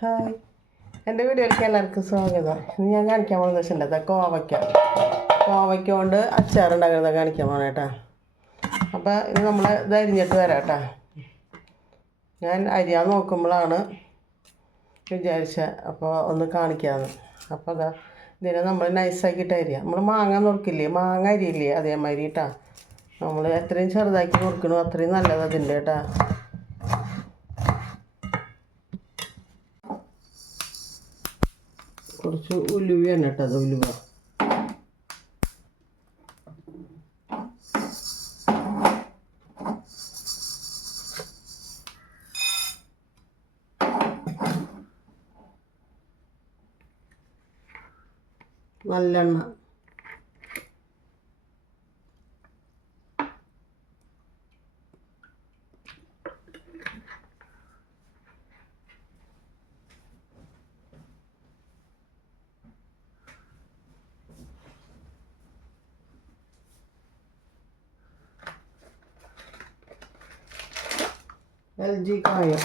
Hi, എൻ്റെ വീഡിയോയിലേക്ക് എല്ലാവർക്കും സ്വാഗതം. ഇന്ന് ഞാൻ കാണിക്കാൻ പോകുന്നത് വെച്ചിട്ടുണ്ടത് കോവയ്ക്ക കൊണ്ട് അച്ചാറുണ്ടാക്കുന്നത് കാണിക്കാൻ പോകണം കേട്ടോ. അപ്പോൾ ഇത് നമ്മൾ ഇത് അരിഞ്ഞിട്ട് വരാം കേട്ടോ. ഞാൻ അരിയാൻ നോക്കുമ്പോഴാണ് വിചാരിച്ചത് അപ്പോൾ ഒന്ന് കാണിക്കാമെന്ന്. അപ്പോൾ അതാ ഇതിനെ നമ്മൾ നൈസാക്കിയിട്ട് അരിയാം. നമ്മൾ മാങ്ങ നുറുക്കില്ലേ, മാങ്ങ അരിയില്ലേ, അതേമാതിരി കേട്ടോ. നമ്മൾ എത്രയും ചെറുതാക്കി നുറുക്കണോ അത്രയും നല്ലത് അതിൻ്റെ കേട്ടോ. കുറച്ച് ഉലുവയാണ് കേട്ടോ, അത് ഉലുവ. നല്ലെണ്ണ, LG കായം,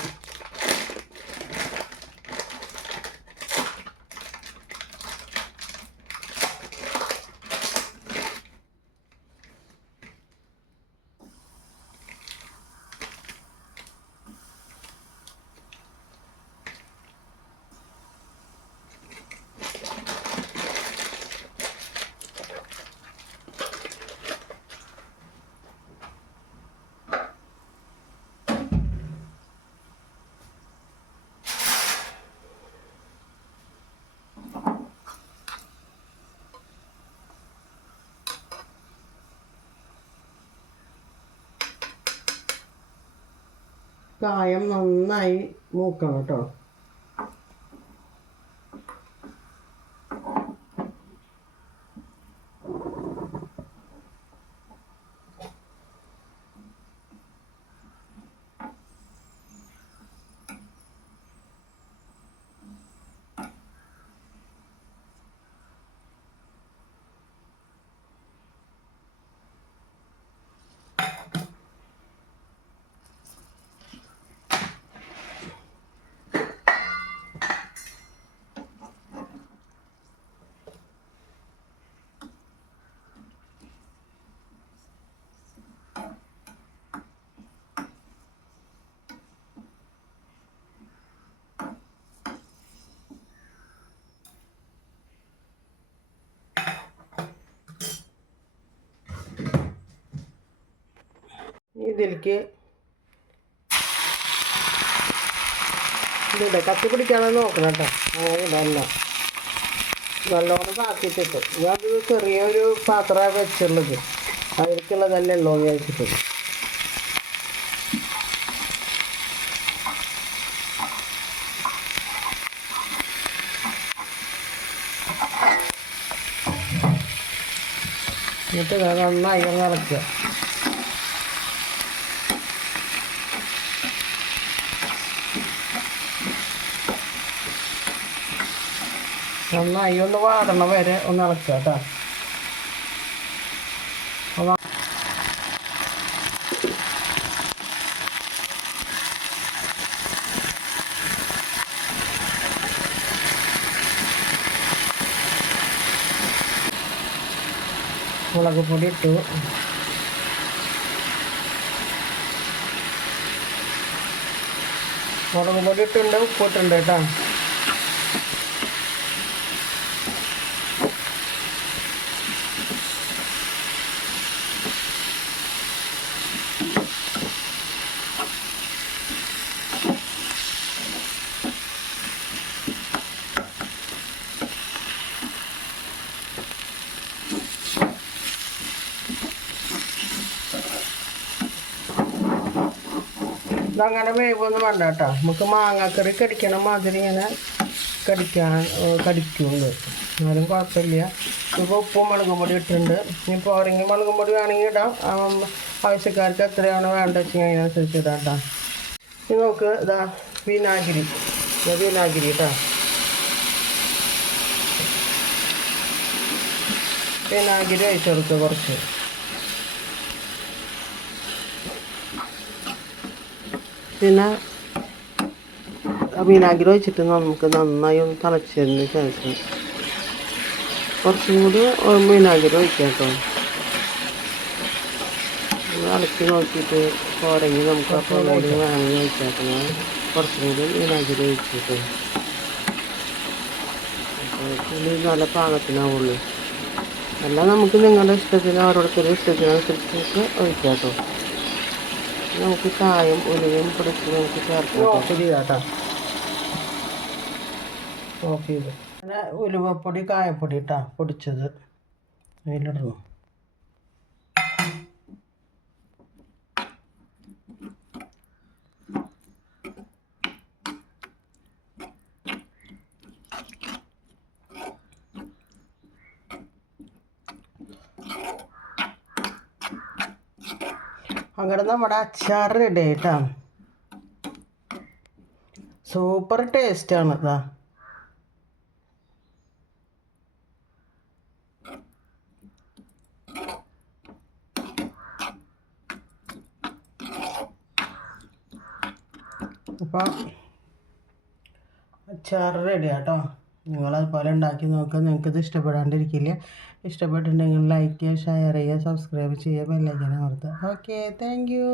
കായം നന്നായി മൂക്കണം കേട്ടോ. ഇതിലേക്ക് ഇതിടെ കത്തി പിടിക്കാതെ നോക്കണം കേട്ടോ. അങ്ങനെ ഇതല്ല നല്ലോണം താക്കിയിട്ടിട്ട് ഞാനത് ചെറിയൊരു പാത്രം വെച്ചുള്ളത് അതിലേക്കുള്ളതല്ലേ ഉള്ളൂ എന്ന് വിചാരിച്ചിട്ട്. എന്നിട്ട് നന്നായി അങ്ങ് ഇറക്കുക. നന്നായി ഒന്ന് വാടണ വരെ ഒന്ന് ഇളക്കുക കേട്ടോ. മുളക് പൊടി ഇട്ടു, മുളക് പൊടി ഇട്ടുണ്ട്, ഉപ്പിട്ടുണ്ട് കേട്ടോ. ഇതങ്ങനെ വേവൊന്നും വേണ്ട കേട്ടോ. നമുക്ക് മാങ്ങാക്കറി കടിക്കണ മാതിരി ഇങ്ങനെ കടിക്കുന്നുണ്ട്, എന്നാലും കുഴപ്പമില്ല. ഇപ്പോൾ ഉപ്പും മുളകും പൊടി ഇട്ടിട്ടുണ്ട്. ഇനിയിപ്പോൾ ഓരെങ്കിൽ മുളകും പൊടി വേണമെങ്കിൽ ഇടാം. ആവശ്യക്കാർക്ക് എത്രയാണ് വേണ്ടത് വെച്ചാൽ അതിനനുസരിച്ച് ഇടാം കേട്ടോ. ഇനി നോക്ക് ഇതാ വിനാഗിരി കേട്ടോ. വിനാഗിരി ഒഴിച്ചു കൊടുക്കുക കുറച്ച്. പിന്നെ വിനാഗിരി ഒഴിച്ചിട്ട് നമുക്ക് നന്നായി ഒന്ന് തിളച്ചതിന് ശേഷം കുറച്ചും കൂടി വിനാഗിരി ഒഴിക്കാം കേട്ടോ. ഇളക്കി നോക്കിയിട്ട് പോരെങ്കിൽ നമുക്ക് അപ്പോൾ കൂടി വേണമെങ്കിൽ ഒഴിച്ചേക്കണം. കുറച്ചും കൂടി വിനാഗിരി ഒഴിച്ചിട്ട് അപ്പോൾ പുളി നല്ല പാകത്തിനാവുള്ളൂ. എല്ലാം നമുക്ക് നിങ്ങളുടെ ഇഷ്ടത്തിന് ഓരോരുത്തരുടെ ഇഷ്ടത്തിനനുസരിച്ചിട്ട് ഒഴിക്കാം കേട്ടോ. നമുക്ക് കായം ഉലുവയും പൊടിച്ച് നമുക്ക് ചേർക്കാം. ഓഫ് ചെയ്ത് പിന്നെ ഉലുവപ്പൊടി കായപ്പൊടി ഇട്ടാ പൊടിച്ചത് അതിലിടണം. അങ്ങനെ നമ്മുടെ അച്ചാർ റെഡി ആയിട്ടാ. സൂപ്പർ ടേസ്റ്റാണ്. ഇതാ അപ്പോൾ അച്ചാർ റെഡി ആട്ടോ. നിങ്ങളതുപോലെ ഉണ്ടാക്കി നോക്കുക. നിങ്ങൾക്കിത് ഇഷ്ടപ്പെടാണ്ടിരിക്കില്ല. ഇഷ്ടപ്പെട്ടിട്ടുണ്ടെങ്കിൽ ലൈക്ക് ചെയ്യുക, ഷെയർ ചെയ്യുക, സബ്സ്ക്രൈബ് ചെയ്യുക, ബെല്ലൈക്കൻ അമർത്തുക. Okay, thank you.